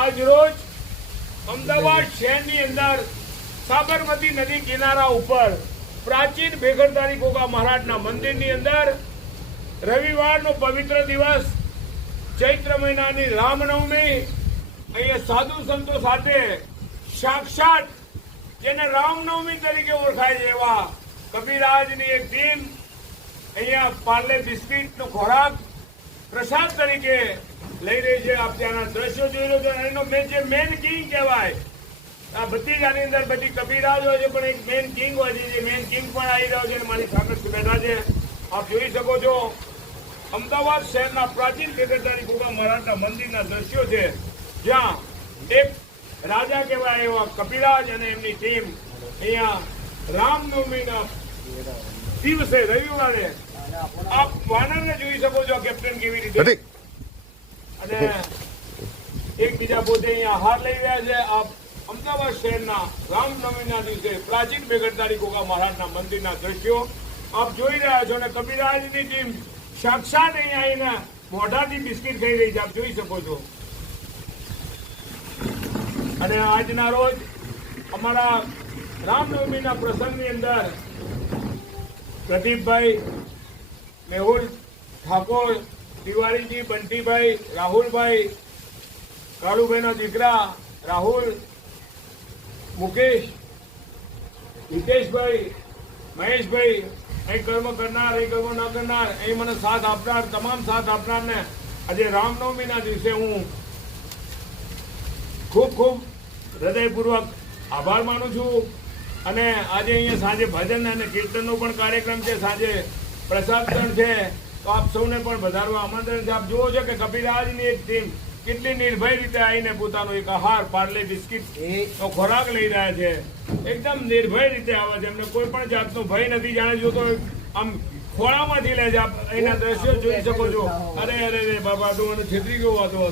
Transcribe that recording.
આજ રોજ અમદાવાદ શહેરની અંદર સાબરમતી નદી કિનારા ઉપર પ્રાચીન ભેગરધારી ગોગા મહારાજના મંદિરની અંદર રવિવારનો પવિત્ર દિવસ ચૈત્ર મહિનાની રામનવમી અહીંયા સાધુ સંતો સાથે સાક્ષાત જેને રામનવમી તરીકે ઓળખાય છે એવા કબીરાજની એક ટીમ અહીંયા પાર્લે બિસ્કીટનો ખોરાક પ્રસાદ તરીકે લઈ રહી છે. આપ ત્યાંના દ્રશ્યો જોઈ રહ્યો છો. એનો જે મેન કિંગ કહેવાય, આ બધી જ આની અંદર બધી કબીરાજ હોય છે, પણ એક મેન કિંગ હોય છે. જે મેન કિંગ પણ આવી રહ્યો છે અને મારી સામે બેઠા છે. આપ જોઈ શકો છો અમદાવાદ શહેરના પ્રાચીન ભેગરધારી ગોગા મહારાજના મંદિરના દ્રશ્યો છે, જ્યાં એક રાજા કહેવાય એવા કબીરાજ અને એમની ટીમ અહીંયા રામનવમીના દિવસે રવિવારે આપ વાનરને જોઈ શકો છો કેપ્ટન કેવી રીતે અને એકબીજા પોતે અહીંયા હાર લઈ રહ્યા છે. આપ અમદાવાદ શહેરના રામનવમીના દિવસે પ્રાચીન ભેગરધારી ગોગા મહારાજના મંદિરના દ્રશ્યો આપ જોઈ રહ્યા છો અને કબીરાજની ટીમ સાક્ષાત અહીંયા આવીને મોઢાથી બિસ્કીટ ખાઈ રહી છે. આપ જોઈ શકો છો. અને આજના રોજ અમારા રામનવમીના પ્રસંગની અંદર પ્રદીપભાઈ, મેહુલ ઠાકોર, તિવારીજી, બંટીભાઈ, રાહુલભાઈ, કાળુભાઈના દીકરા રાહુલ, મુકેશ, હિતેશભાઈ, મહેશભાઈ, અહીં કર્મ કરનાર, અહીં કર્મ ન કરનાર, અહીં મને સાથ આપનાર, તમામ સાથ આપનારને આજે રામનવમીના દિવસે હું ખૂબ ખૂબ હૃદયપૂર્વક આભાર માનું છું. અને આજે અહીંયા સાંજે ભજન અને કીર્તનનો પણ કાર્યક્રમ છે, સાંજે પ્રસાદ પણ છે, તો આપ સૌને પણ વધારવા આમંત્રણ છે. આપ જુઓ છો કે કબીરાજની એક ટીમ કેટલી નિર્ભય રીતે આવીને પોતાનો એક આહાર પાર્લે બિસ્કીટનો ખોરાક લઈ રહ્યા છે. એકદમ નિર્ભય રીતે આવે છે. એમને કોઈ પણ જાતનો ભય નથી. જાણે જો તો આમ ખોળામાંથી લે છે. આપ એના દ્રશ્યો જોઈ શકો છો. અરે અરે બાબા તો મને છેતરી ગયો હતો.